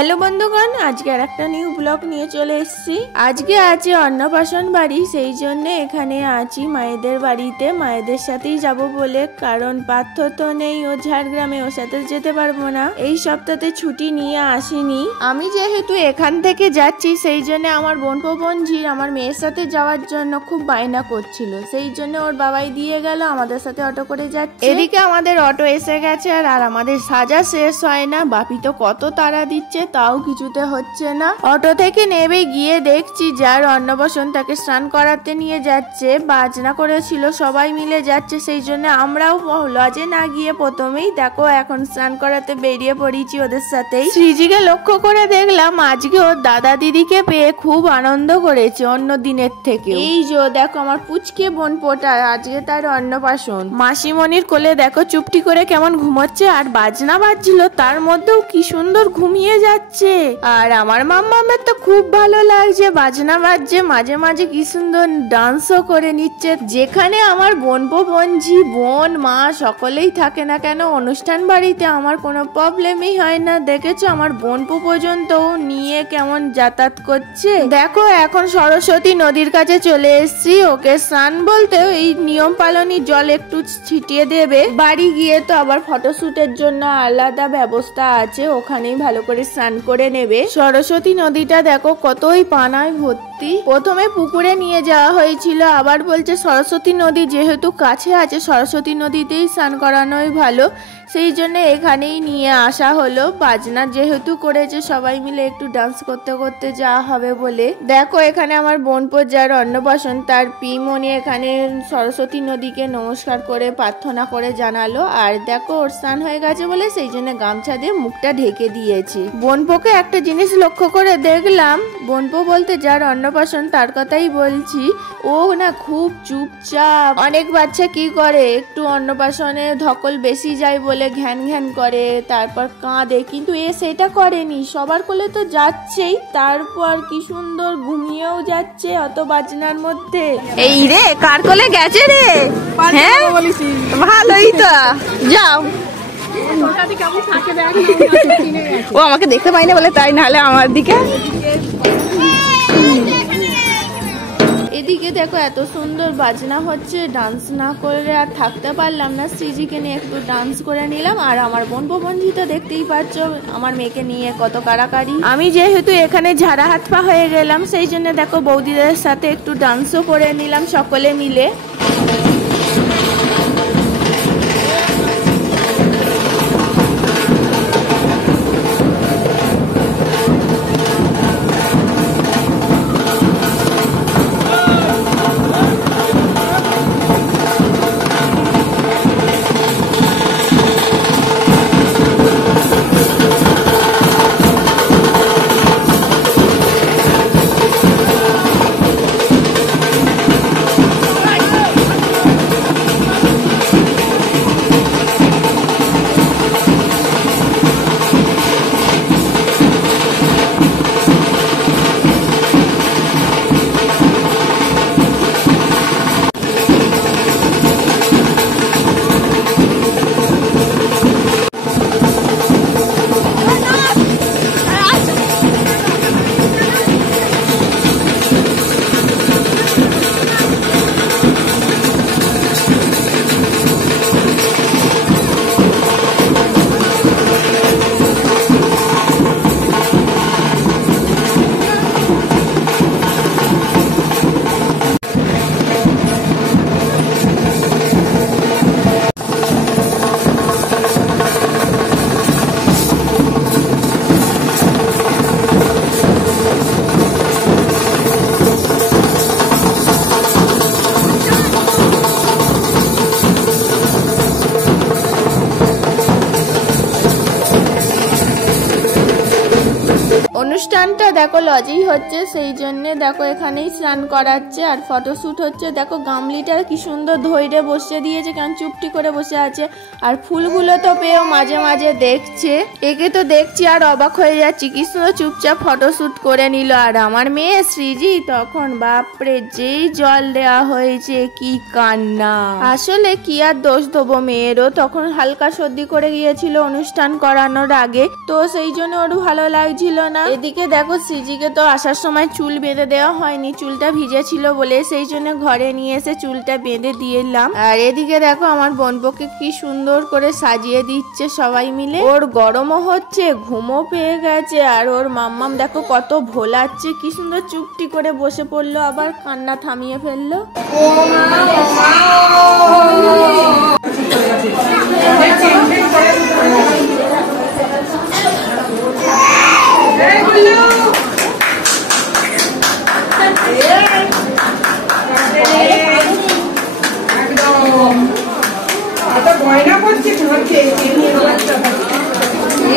Hello বন্ধুগণ, আজকে আর একটা নিউ ব্লগ নিয়ে চলে এসেছি। আজকে আছে অন্নপ্রাশন বাড়ি, সেই জন্য এখানে আছি মায়েদের বাড়িতে। মায়েদের সাথেই যাব বলে, কারণ পার্থ তো নেই, ও ঝাড়গ্রামে, ওর সাথে যেতে পারবো না। এই সপ্তাহে ছুটি নিয়ে আসিনি। আমি যেহেতু এখান থেকে যাচ্ছি, সেই জন্য আমার বোনঝির আমার মেয়ের সাথে যাওয়ার জন্য খুব বায়না করছিল, সেই জন্য ওর বাবাই দিয়ে গেল, আমাদের সাথে অটো করে যাচ্ছে। এদিকে আমাদের অটো এসে গেছে, আর আমাদের সাজা শেষ হয় না। বাপি তো কত তাড়া দিচ্ছে, তাও কিছুতে হচ্ছে না। অটো থেকে নেমে গিয়ে দেখছি যার অন্নপ্রাশন তাকে স্নান করাতে নিয়ে যাচ্ছে। বাজনা করেছিল, সবাই মিলে যাচ্ছে, সেই জন্য আমরাও লজে না গিয়ে প্রথমেই দেখো এখন স্নান করাতে বেরিয়ে পড়েছি ওদের সাথেই। শ্রীজিকে লক্ষ্য করে দেখলাম আজকে ওর দাদা দিদিকে পেয়ে খুব আনন্দ করেছে অন্য দিনের থেকে। এই যে দেখো আমার পুচকে বোন পোটা, আজকে তার অন্নপ্রাশন। মাসিমণির কোলে দেখো চুপটি করে কেমন ঘুমোচ্ছে, আর বাজনা বাজছিল তার মধ্যেও কি সুন্দর ঘুমিয়ে যাচ্ছে। আর আমার মাম্মামের তো খুব ভালো লাগছে, বাজনা বাজছে, মাঝে মাঝে কি সুন্দর ডান্সও করে নিচ্ছে। যেখানে আমার বোনঝি, বোন, মা সকলেই থাকে না কেন, অনুষ্ঠান বাড়িতে আমার কোনো প্রবলেমই হয় না। দেখেছো আমার বোনপো পর্যন্ত নিয়ে কেমন যাতায়াত করছে। দেখো এখন সরস্বতী নদীর কাছে চলে এসেছি। ওকে স্নান বলতে এই নিয়ম পালনী জল একটু ছিটিয়ে দেবে। বাড়ি গিয়ে তো আবার ফটোশুটের জন্য আলাদা ব্যবস্থা আছে, ওখানেই ভালো করে স্নান করে নেবে। সরস্বতী নদীটা দেখো কতই পানায় ভর্তি। প্রথমে পুকুরে নিয়ে যাওয়া হয়েছিল, আবার বলছে সরস্বতী নদী যেহেতু কাছে আছে, সরস্বতী নদীতেই স্নান করানোই ভালো, সেই জন্য এখানেই নিয়ে আসা হলো। বাজনা যেহেতু করেছে, সবাই মিলে একটু ডান্স করতে করতে যাওয়া হবে বলে। দেখো এখানে আমার বোনপোর যার অন্নপ্রাশন, তার পিমনি এখানে সরস্বতী নদীকে নমস্কার করে প্রার্থনা করে জানালো। আর দেখো ওর স্নান হয়ে গেছে বলে সেই জন্য গামছা দিয়ে মুখটা ঢেকে দিয়েছে। বোনপোকে একটা জিনিস লক্ষ্য করে দেখলাম, বোনপো বলতে যার অন্নপ্রাশন তার কথাই বলছি, ও না খুব চুপচাপ। অনেক বাচ্চা কি করে, একটু অন্নপ্রাশনে ধকল বেশি যায় বলে ঘ্যান ঘ্যান করে, তারপর কাঁদে, কিন্তু এ সেটা করেনি। সবার কোলে তো যাচ্ছেই, তারপর কি সুন্দর ঘুমিয়েও যাচ্ছে অত বাজনার মধ্যে। এই রে কার কোলে গেছে রে? হ্যাঁ ভালোই তো, যাও। ও আমাকে দেখতে পাই না বলে তাই, নাহলে আমার দিকে। এদিকে দেখো এত সুন্দর বাজনা হচ্ছে, ডান্স না করে আর থাকতে পারলাম না। শ্রীজিকে নিয়ে একটু ডান্স করে নিলাম। আর আমার বোনঝি তো দেখতেই পাচ্ছ আমার মেয়েকে নিয়ে কত কাড়াকাড়ি। আমি যেহেতু এখানে ঝাড়া হাত পা হয়ে গেলাম, সেই জন্য দেখো বৌদিদের সাথে একটু ডান্সও করে নিলাম সকলে মিলে। অনুষ্ঠানটা দেখো লজেই হচ্ছে, সেই জন্য দেখো এখানেই স্নান করাচ্ছে আর ফটোশুট হচ্ছে। দেখো গামলিটা কি সুন্দর ধৈর্যে বসে দিয়েছে, কেমন চুপটি করে বসে আছে। আর ফুলগুলো তো পেয়েও মাঝে মাঝে দেখছে, একে তো দেখছি আর অবাক হয়ে যাচ্ছি কি সুন্দর চুপচাপ ফটোশুট করে নিল। আর আমার মেয়ে সৃজি তখন বাপরে যেই জল দেওয়া হয়েছে কি কান্না। আসলে কি আর দোষ দেবো, মেয়েরও তখন হালকা সর্দি করে গিয়েছিল অনুষ্ঠান করানোর আগে, তো সেই জন্য ওর ভালো লাগছিল না। এদিকে দেখো সৃজিকে তো আসার সময় চুল বেঁধে দেওয়া হয়নি, চুলটা ভিজে ছিল বলে, সেই জন্য ঘরে নিয়ে এসে চুলটা বেঁধে দিয়েলাম। আর এদিকে দেখো আমার বোনপোকে কি সুন্দর করে সাজিয়ে দিচ্ছে সবাই মিলে। ওর গরমও হচ্ছে, ঘুমও পেয়ে গেছে, আর ওর মাম্মাম দেখো কত ভোলাচ্ছে, কি সুন্দর চুপটি করে বসে পড়লো, আবার কান্না থামিয়ে ফেললো।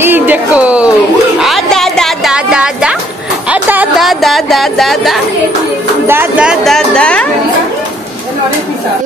এই দেখো দা দা দা দা দা দা দা দা দা দা দা দা দা দা।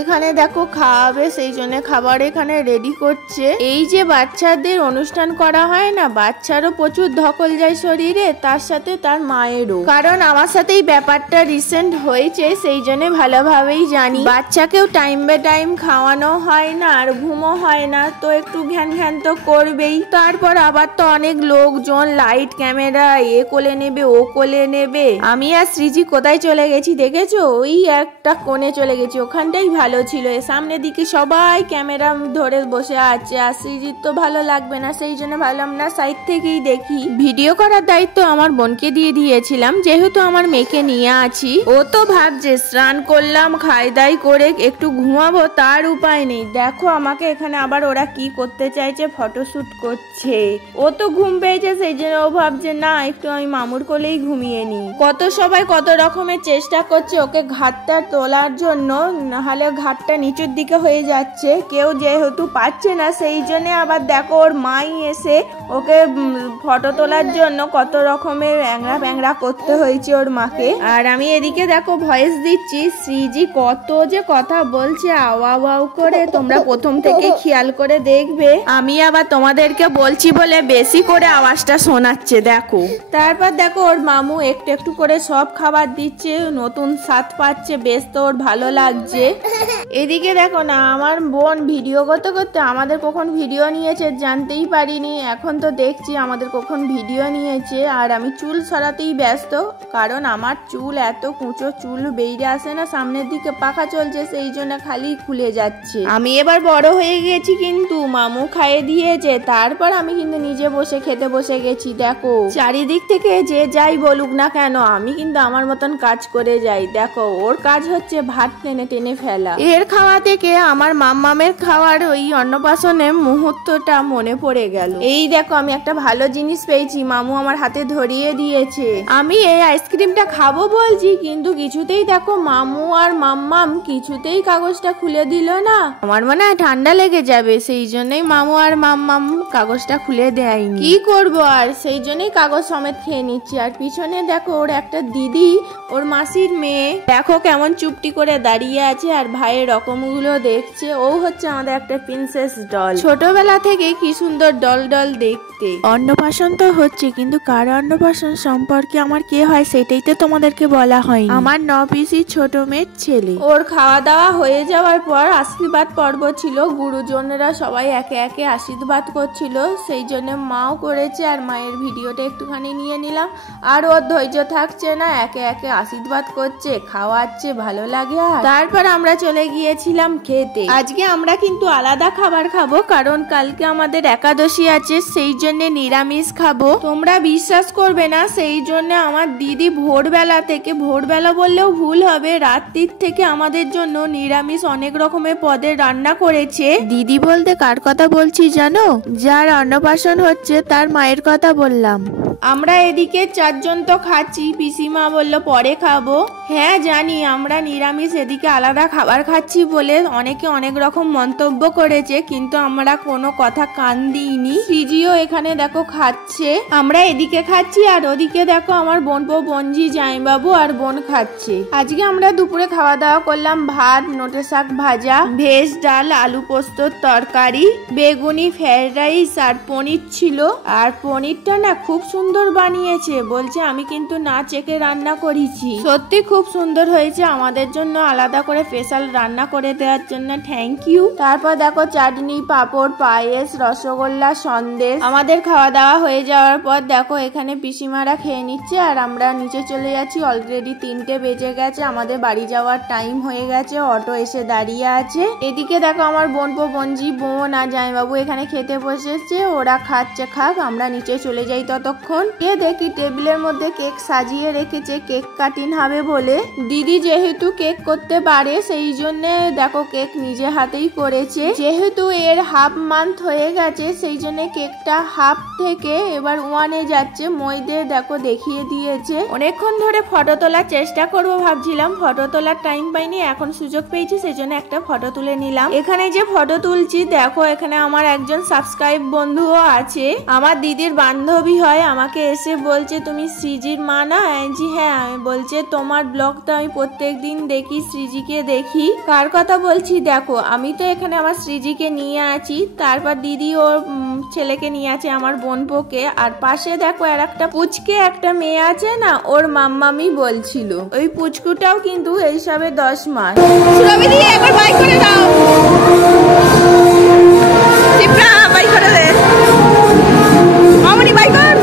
এখানে দেখো খাওয়াবে, সেই জন্য খাবার এখানে রেডি করছে। এই যে বাচ্চাদের অনুষ্ঠান করা হয় না, বাচ্চারও প্রচুর ধকল যায় শরীরে, তার সাথে তার মায়েরও। কারণ আমার সাথে এই ব্যাপারটা রিসেন্ট হয়েছে, সেই জন্য ভালোভাবেই জানি। বাচ্চাকেও টাইম বাই টাইম খাওয়ানো হয় না আর ঘুমও হয় না, তো একটু ঘ্যান ঘ্যান তো করবেই। তারপর আবার তো অনেক লোকজন, লাইট ক্যামেরা, এ কোলে নেবে ও কোলে নেবে। আমি আর সৃজি কোথায় চলে গেছি দেখেছো? ওই একটা কোণে চলে গেছি, ওখানটাই ভালো ছিল। সামনের দিকে সবাই ক্যামেরা ধরে বসে আছে, আর সৃজির তো ভালো লাগবে না, সেই জন্য ভাবলাম না সাইড থেকেই দেখি। ভিডিও করার দায়িত্ব আমার বোনকে দিয়ে দিয়েছিলাম, যেহেতু আমার মেয়েকে নিয়ে আছি। ও তো ভাবছে স্নান করলাম, খাই দাই করে একটু ঘুমাবো, তার উপায় নেই। দেখো আমাকে এখানে আবার ওরা কি করতে চাইছে, ফটোশুট করছে। ও তো ঘুম পেয়েছে, সেই জন্য ও ভাবছে না একটু আমি মামুর কোলেই ঘুমিয়ে নি। কত সবাই কত রকমের চেষ্টা করছে ওকে ঘাটটা তোলার জন্য, নাহলে ঘাটটা নিচের দিকে হয়ে যাচ্ছে, কেউ যেহেতু পাচ্ছে না, সেই জন্য আবার দেখো ওর মাই এসে ওকে ফটো তোলার জন্য কত রকমের অ্যাংরা প্যাংরা করতে হয়েছে ওর মাকে। আর আমি এদিকে দেখো ভয়েস দিচ্ছি, সৃজি কত যে কথা বলছে আওয়াও আও করে, তোমরা প্রথম থেকে খেয়াল করে দেখবে। আমি আবার তোমাদেরকে বলছি বলে বেশি করে আওয়াজটা শোনাচ্ছে দেখো। তারপর দেখো ওর মামু একটু একটু করে সব খাবার দিচ্ছে, নতুন স্বাদ পাচ্ছে, বেশ তো ওর ভালো লাগছে। এদিকে দেখো না আমার বোন ভিডিও করতে করতে আমাদের কখন ভিডিও নিয়েছে জানতেই পারিনি, এখন তো দেখছি আমাদের কখন ভিডিও নিয়েছে। আর আমি চুল সরাতেই ব্যস্ত, কারণ আমার চুল এত কুঁচো চুল বেরিয়ে আসে না, সামনের দিকে পাখা চলছে, সেই জন্য খালি খুলে যাচ্ছে। আমি এবার বড় হয়ে গেছি, কিন্তু মামু খাইয়ে দিয়েছে, তারপর আমি কিন্তু নিজে বসে খেতে বসে গেছি। দেখো চারিদিক থেকে যে যাই বলুক না কেন, আমি কিন্তু আমার মতন কাজ করে যাই। দেখো ওর কাজ হচ্ছে ভাত টেনে টেনে ফেলা। এর খাওয়া থেকে আমার মাম্মামের খাওয়ার ওই অন্নপ্রাশনের মুহূর্তটা মনে পড়ে গেল। এই দেখো আমি একটা ভালো জিনিস পেয়েছি, মামু আমার হাতে ধরিয়ে দিয়েছে। আমি এই আইসক্রিমটা খাবো বলছি, কিন্তু কিছুতেই দেখো মামু আর মাম্মাম কিছুতেই কাগজটা খুলে দিল না। আমার মনে হয় ঠান্ডা লেগে যাবে, সেই জন্যই মামু আর মাম্মাম কাগজটা খুলে দেয়নি। কি করবো আর, সেই জন্যই কাগজ সমেত খেয়ে নিচ্ছি। আর পিছনে দেখো ওর একটা দিদি, ওর মাসির মেয়ে, দেখো কেমন চুপটি করে দাঁড়িয়ে আছে আর ভাইয়ের রকমগুলো দেখছে। ও হচ্ছে আমাদের একটা প্রিন্সেস ডল, ছোটবেলা থেকে কি সুন্দর ডল ডল দেখতে। অন্নপ্রাশন তো হচ্ছে, কিন্তু কার অন্নপ্রাশন সম্পর্কে আমার কে হয় সেটাই তো তোমাদেরকে বলা হয়নি। আমার 9 পিসির ছোট মেয়ের ছেলে। ওর খাওয়া দাওয়া হয়ে যাওয়ার পর আশীর্বাদ পর্ব ছিল, গুরুজনেরা সবাই একে একে আশীর্বাদ করছিল, সেই জন্য মাও করেছে। আর মায়ের ভিডিওটা একটুখানি নিয়ে নিলাম। আর ওর ধৈর্য থাকছে না, একে একে আশীর্বাদ করছে, খাওয়াচ্ছে, ভালো লাগে। আর তারপর আমরা চলে গিয়েছিলাম খেতে। আজকে আমরা কিন্তু আলাদা খাবার খাবো, কারণ কালকে আমাদের একাদশী আছে, সেই জন্য নিরামিষ খাবো। তোমরা বিশ্বাস করবে না, সেই জন্য আমার দিদি ভোরবেলা থেকে, ভোরবেলা বললেও ভুল হবে, রাত্রির থেকে আমাদের জন্য নিরামিষ অনেক রকমের পদের রান্না করেছে। দিদি বলতে কার কথা বলছি জানো? যার অন্নপ্রাশন হচ্ছে তার মায়ের কথা বললাম। আমরা এদিকে 4 জন তো খাচ্ছি, পিসিমা বললো পরে খাবো। হ্যাঁ জানি আমরা নিরামিষ এদিকে আলাদা খাবার খাচ্ছি বলে অনেকে অনেক রকম মন্তব্য করেছে, কিন্তু আমরা কোনো কথা কান দিইনি। সিজিও এখানে দেখো খাচ্ছে, আমরা এদিকে খাচ্ছি আর ওদিকে দেখো আমার বোনপো বঞ্জি জামাইবাবু আর বোন খাচ্ছে। আজকে আমরা দুপুরে খাওয়া দাওয়া করলাম ভাত, নোটে শাক ভাজা, ভেজ ডাল, আলু পোস্তর তরকারি, বেগুনি ফ্রাইড রাইস আর পনির ছিল। আর পনিরটা না খুব সুন্দর বানিয়েছে, বলছে আমি কিন্তু না চেকে রান্না করেছি। সত্যি খুব সুন্দর হয়েছে, আমাদের জন্য আলাদা করে স্পেশাল রান্না করে দেওয়ার জন্য থ্যাংক ইউ। তারপর দেখো চাটনি, পাঁপড়, পায়েস, রসগোল্লা, সন্দেশ। আমাদের খাওয়া দাওয়া হয়ে যাওয়ার পর দেখো এখানে পিসিমারা খেয়ে নিচ্ছে আর আমরা নিচে চলে যাচ্ছি। অলরেডি 3টে বেজে গেছে, আমাদের বাড়ি যাওয়ার টাইম হয়ে গেছে, অটো এসে দাঁড়িয়ে আছে। এদিকে দেখো আমার বোনপো বঞ্জি বোন আর জামাইবাবু এখানে খেতে বসেছে, ওরা খাচ্ছে খাক, আমরা নিচে চলে যাই ততক্ষণ। দেখি টেবিলের মধ্যে কেক সাজিয়ে রেখেছে, কেক কাটিং হবে বলে। দিদি যেহেতু কেক করতে পারে সেই জন্য দেখো কেক নিজে হাতেই করেছে। যেহেতু এর হাফ মান্থ হয়ে গেছে সেই জন্য কেকটা হাফ থেকে এবার 1-এ যাচ্ছে। মইদে দেখো দেখিয়ে দিয়েছে। অনেকক্ষণ ধরে ফটো তোলার চেষ্টা করব ভাবছিলাম, ফটো তোলার টাইম পাইনি, এখন সুযোগ পেয়েছি সেই জন্য একটা ফটো তুলে নিলাম। এখানে যে ফটো তুলছি দেখো এখানে আমার একজন সাবস্ক্রাইব বন্ধুও আছে, আমার দিদির বান্ধবী হয়। আমাকে এসে বলছে তুমি সৃজির মা না? জি হ্যাঁ। বলছে তোমার ব্লগ তো আমি প্রত্যেক দিন দেখি, সৃজিকে দেখি। কার কথা বলছি দেখো, আমি তো এখানে আমার সৃজিকে নিয়ে আছি, তারপর দিদি ওর ছেলেকে নিয়ে আছে, আমার বোনপোকে। আর পাশে দেখো আর একটা পুচকে একটা মেয়ে আছে না, ওর মাম্মামি বলছিল। ওই পুচকুটাও কিন্তু এইসবে 10 মাস। ছবি দিয়ে একবার বাই করে দাও, চিপরা বাই করে দে, মামনি বাই কর।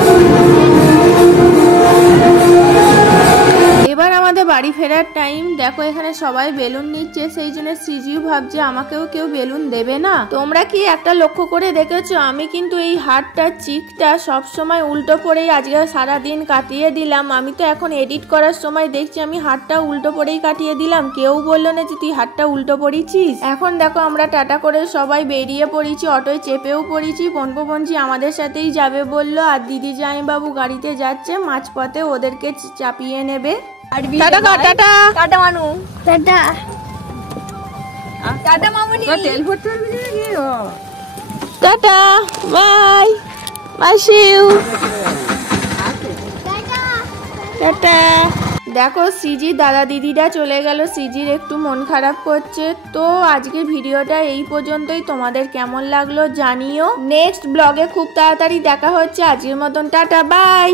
এবার আমাদের বাড়ি ফেরার টাইম। দেখো এখানে সবাই বেলুন নিচ্ছে, সেই জন্য সৃজিও ভাবছে আমাকেও কেউ বেলুন দেবে না। তোমরা কি একটা লক্ষ্য করে দেখেছো, আমি কিন্তু এই হাতটা চিকটা সবসময় উল্টো পড়েই আজকে সারাদিন কাটিয়ে দিলাম। আমি তো এখন এডিট করার সময় দেখছি আমি হাতটা উল্টো পড়েই কাটিয়ে দিলাম, কেউ বললো না যে তুই হাতটা উল্টো পড়েছিস। এখন দেখো আমরা টাটা করে সবাই বেরিয়ে পড়েছি, অটোয় চেপেও পড়েছি। বোনপো বঞ্জি আমাদের সাথেই যাবে বললো, আর দিদি জামাইবাবু গাড়িতে যাচ্ছে, মাঝপথে ওদেরকে চাপিয়ে নেবে। টাটা টাটা টাটা মানু, টাটা টাটা মামনি, তেল ভরতে টাটা বাই বাই শিউ টাটা। দেখো সিজি দাদা দিদিরা চলে গেল, সিজির একটু মন খারাপ করছে। তো আজকে ভিডিওটা এই পর্যন্তই, তোমাদের কেমন লাগলো জানিও। নেক্সট ব্লগে খুব তাড়াতাড়ি দেখা হচ্ছে, আজকের মতন টাটা বাই।